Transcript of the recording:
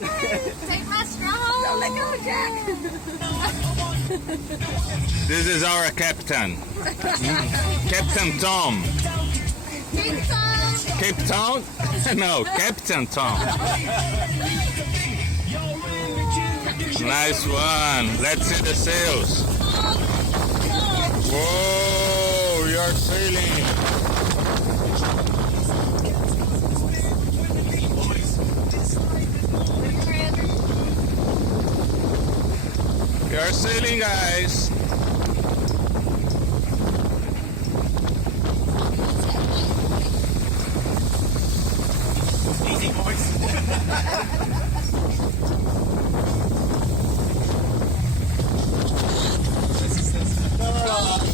Take my straw. Don't let go, Jack. This is our captain. Captain Tom. King Tom. Cape Town? No, Captain Tom. Nice one. Let's see the sails. Whoa, you're sailing. You're sailing, guys. Easy, boys. Oh,